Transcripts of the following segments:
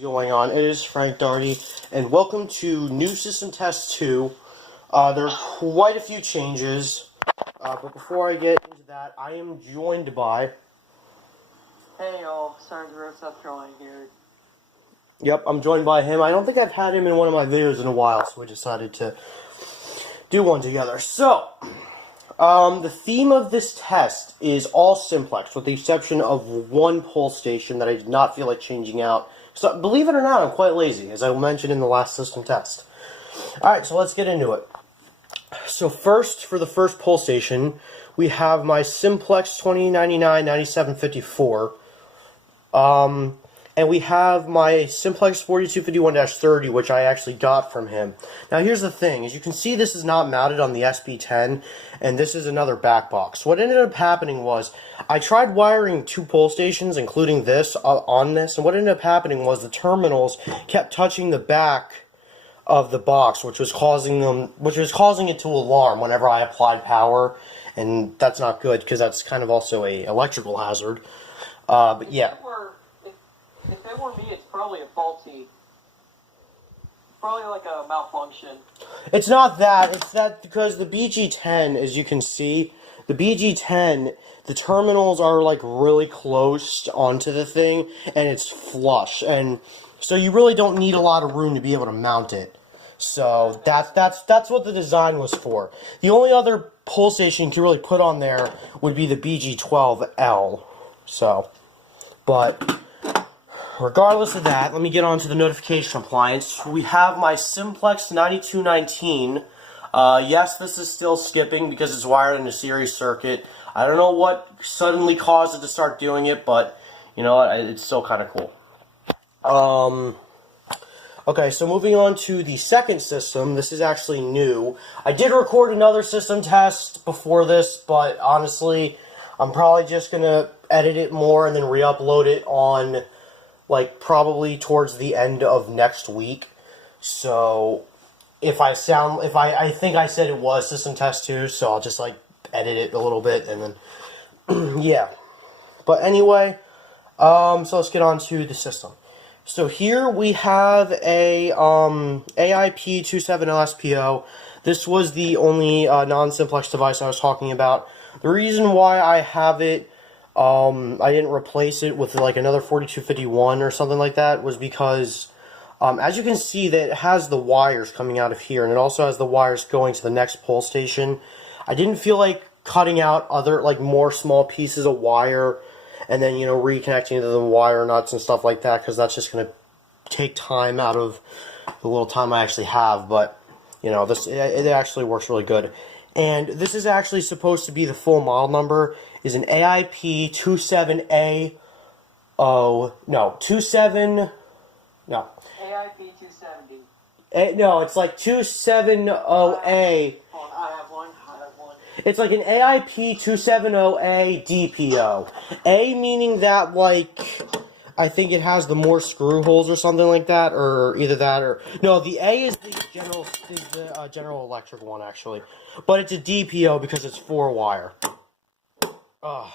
Going on? It is Frank Darty, and welcome to New System Test 2. There are quite a few changes, but before I get into that, I am joined by... Hey y'all, Sergeant Rose, South Carolina here. Yep, I'm joined by him. I don't think I've had him in one of my videos in a while, so we decided to do one together. So, the theme of this test is all simplex, with the exception of one pull station that I did not feel like changing out. So, believe it or not, I'm quite lazy, as I mentioned in the last system test. Alright, so let's get into it. So first, for the first pull station, we have my simplex 2099-9754. And we have my simplex 4251-30, which I actually got from him. Now here's the thing, as you can see, this is not mounted on the SP10, and this is another back box. What ended up happening was, I tried wiring two pull stations, including this, on this, and what ended up happening was the terminals kept touching the back of the box, which was causing it to alarm whenever I applied power, and that's not good, because that's kind of also a electrical hazard. But yeah. If it were me, it's probably probably like a malfunction. It's not that, it's that because the BG10, as you can see, the BG10, the terminals are like really close onto the thing, and it's flush, and so you really don't need a lot of room to be able to mount it. So that's what the design was for. The only other pull station you can really put on there would be the BG12L. So, but regardless of that, let me get on to the notification appliance. We have my simplex 9219. Yes, this is still skipping because it's wired in a series circuit. I don't know what suddenly caused it to start doing it, but you know what, it's still kind of cool. Okay, so moving on to the second system. This is actually new. I did record another system test before this, but honestly, I'm probably just going to edit it more and then re-upload it on, like, probably towards the end of next week. So, I think I said it was system test 2, so I'll just, like, edit it a little bit, and then, yeah. But anyway, so let's get on to the system. So here we have a AIP27LSPO. This was the only non-simplex device I was talking about. The reason why I have it, I didn't replace it with like another 4251 or something like that, was because as you can see, that it has the wires coming out of here, and it also has the wires going to the next pull station. I didn't feel like cutting out other, like, more small pieces of wire and then, you know, reconnecting to the wire nuts and stuff like that, because that's just going to take time out of the little time I actually have. But, you know, it actually works really good. And this is actually supposed to be the full model number, is an AIP 27A, AIP 270. No, it's like 270A. It's like an AIP 270A DPO. A meaning that, like, I think it has the more screw holes or something like that, or either that or... No, the A is the General Electric one, actually. But it's a DPO because it's 4-wire. And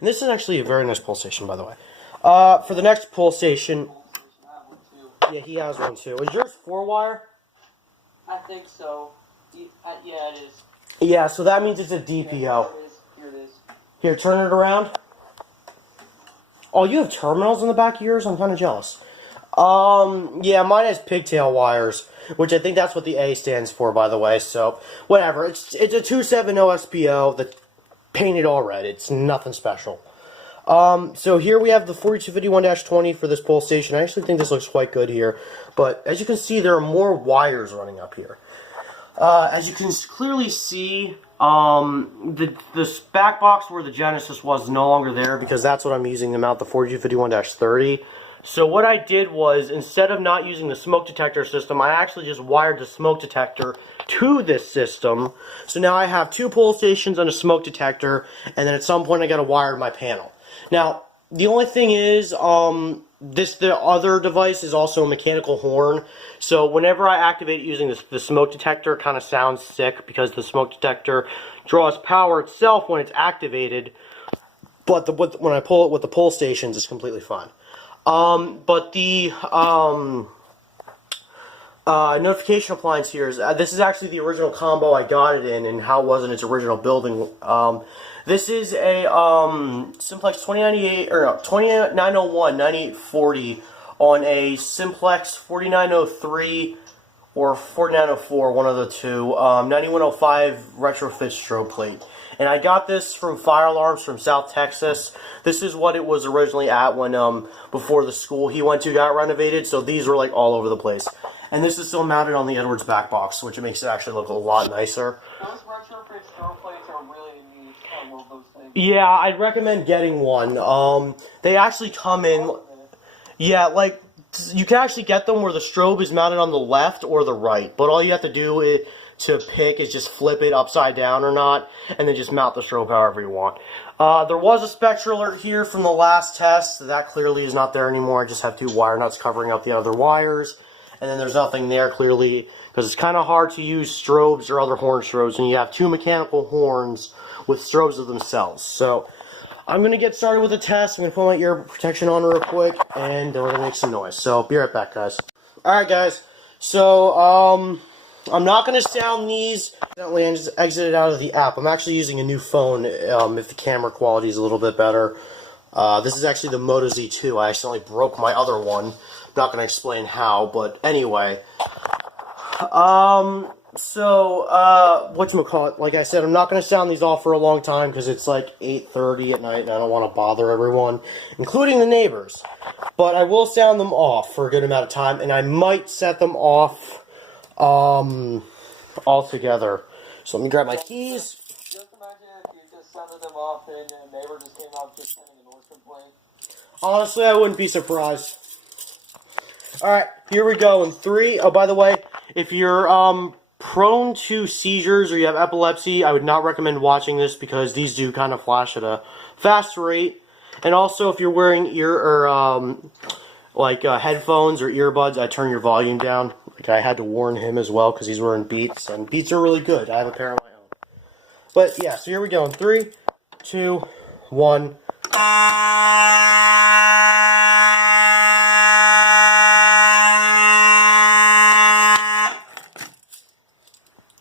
this is actually a very nice pull station, by the way. For the next pull station... Yeah, he has one too. Is yours 4-wire? I think so. Yeah, it is. Yeah, so that means it's a DPO. Here it is. Here, turn it around. Oh, you have terminals in the back of yours? I'm kind of jealous. Yeah, mine has pigtail wires, which I think that's what the A stands for, by the way, so, whatever. It's a 270 SPO that's painted all red. It's nothing special. So here we have the 4251-20 for this pull station. I actually think this looks quite good here, but as you can see, there are more wires running up here. As you can clearly see, this back box where the Genesis was no longer there, because that's what I'm using to mount the 4251-30. So what I did was, instead of not using the smoke detector system, I actually just wired the smoke detector to this system. So now I have two pull stations and a smoke detector, and then at some point I got to wire my panel. Now, the only thing is, the other device is also a mechanical horn, so whenever I activate it using the smoke detector, it kind of sounds sick, because the smoke detector draws power itself when it's activated, but when I pull it with the pull stations, it's completely fine. But the notification appliance here is this is actually the original combo I got it in, and how it was in its original building. This is a simplex 2098 or no, 2901 9840 on a simplex 4903 or 4904, one of the two, 9105 retrofit strobe plate. And I got this from Fire Alarms from South Texas. This is what it was originally at when before the school he went to got renovated. So these were like all over the place. And this is still mounted on the Edwards back box, which makes it actually look a lot nicer. Those retrofit strobe plates are really neat. I love those things. Yeah, I'd recommend getting one. They actually come in. Yeah, like you can actually get them where the strobe is mounted on the left or the right, but all you have to do to pick is just flip it upside down or not, and then just mount the strobe however you want. There was a spectral alert here from the last test. That clearly is not there anymore. I just have 2 wire nuts covering up the other wires, and then there's nothing there clearly, because it's kind of hard to use strobes or other horn strobes when you have 2 mechanical horns with strobes of themselves. So I'm going to get started with the test. I'm going to put my ear protection on real quick, and then we're going to make some noise. So, be right back, guys. Alright, guys. So, I'm not going to sound these. I just exited out of the app. I'm actually using a new phone, if the camera quality is a little bit better. This is actually the Moto Z2. I accidentally broke my other one. I'm not going to explain how, but anyway. Whatchamacallit, like I said, I'm not going to sound these off for a long time because it's like 8:30 at night and I don't want to bother everyone, including the neighbors. But I will sound them off for a good amount of time, and I might set them off altogether. So let me grab my keys. Just imagine if you just sounded them off and a neighbor just came out just sending a noise complaint. Honestly, I wouldn't be surprised. Alright, here we go in 3. Oh, by the way, if you're prone to seizures or you have epilepsy, I would not recommend watching this because these do kind of flash at a fast rate. And also, if you're wearing headphones or earbuds, I turn your volume down. Like, I had to warn him as well because he's wearing Beats, and Beats are really good. I have a pair of my own. But yeah, so here we go in 3, 2, 1.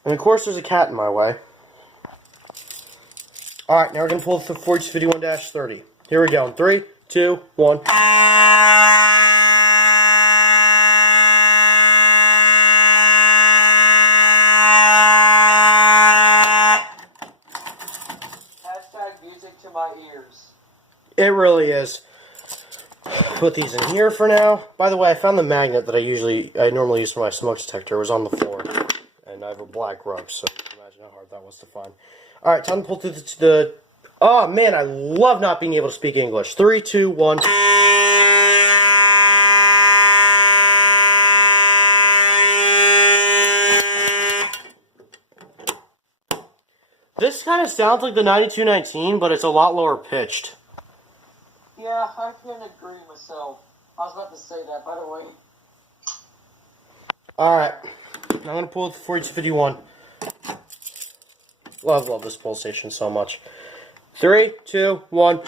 And of course, there's a cat in my way. Alright, now we're going to pull the 4251-30. Here we go in 3, 2, 1. Hashtag music to my ears. It really is. Put these in here for now. By the way, I found the magnet that I normally use for my smoke detector. It was on the floor. And I have a black rug, so you can imagine how hard that was to find. Alright, time to pull through the... Oh, man, I love not being able to speak English. 3, 2, 1. This kind of sounds like the 9219, but it's a lot lower pitched. Yeah, I can agree myself. I was about to say that, by the way. Alright, I'm going to pull the 4251. Love this pulsation so much. 3, 2, 1.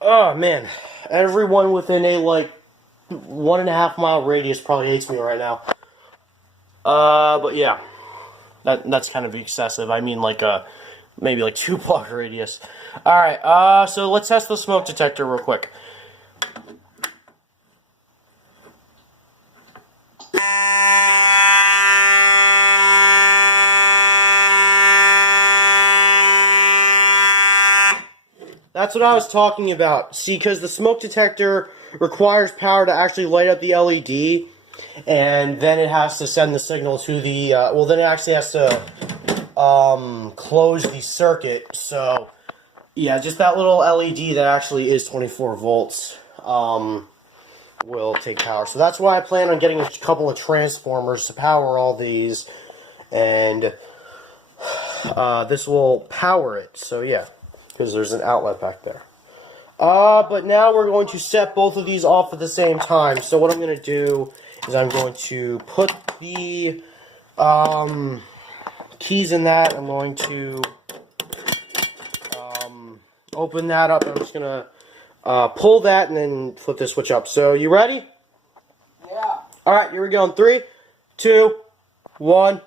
Oh, man. Everyone within a, 1.5 mile radius probably hates me right now. But yeah. That's kind of excessive. I mean, maybe 2 block radius. Alright, so let's test the smoke detector real quick. That's what I was talking about. See, because the smoke detector requires power to actually light up the LED, and then it has to send the signal to the, then it actually has to close the circuit. So, yeah, just that little LED that actually is 24 volts will take power. So that's why I plan on getting a couple of transformers to power all these, and this will power it. So, yeah. Because there's an outlet back there. But now we're going to set both of these off at the same time. So what I'm going to do is I'm going to put the keys in that. I'm going to open that up. I'm just gonna pull that and then flip this switch up. So you ready? Yeah. All right, here we go. In 3, 2, 1.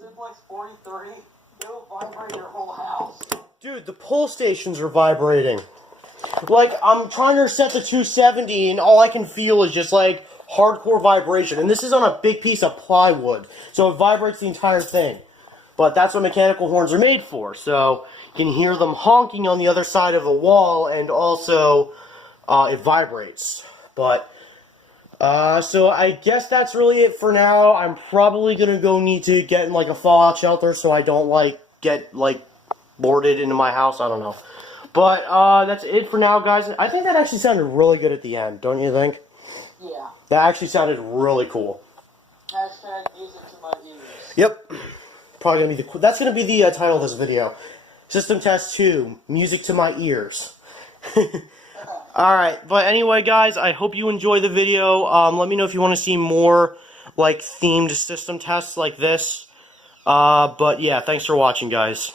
Simplex 43, it'll vibrate your whole house. Dude, the pull stations are vibrating. Like, I'm trying to reset the 270, and all I can feel is just, like, hardcore vibration. And this is on a big piece of plywood, so it vibrates the entire thing. But that's what mechanical horns are made for, so you can hear them honking on the other side of the wall, and also, it vibrates. But, so I guess that's really it for now. I'm probably gonna go need to get in, like, a fallout shelter so I don't, like, get, like, boarded into my house. I don't know. But, that's it for now, guys. I think that actually sounded really good at the end, don't you think? Yeah. That actually sounded really cool. Hashtag music to my ears. Yep. Probably gonna be that's gonna be the title of this video. System Test 2, Music to My Ears. Alright, but anyway, guys, I hope you enjoy the video. Let me know if you want to see more, like, themed system tests like this. But yeah, thanks for watching, guys.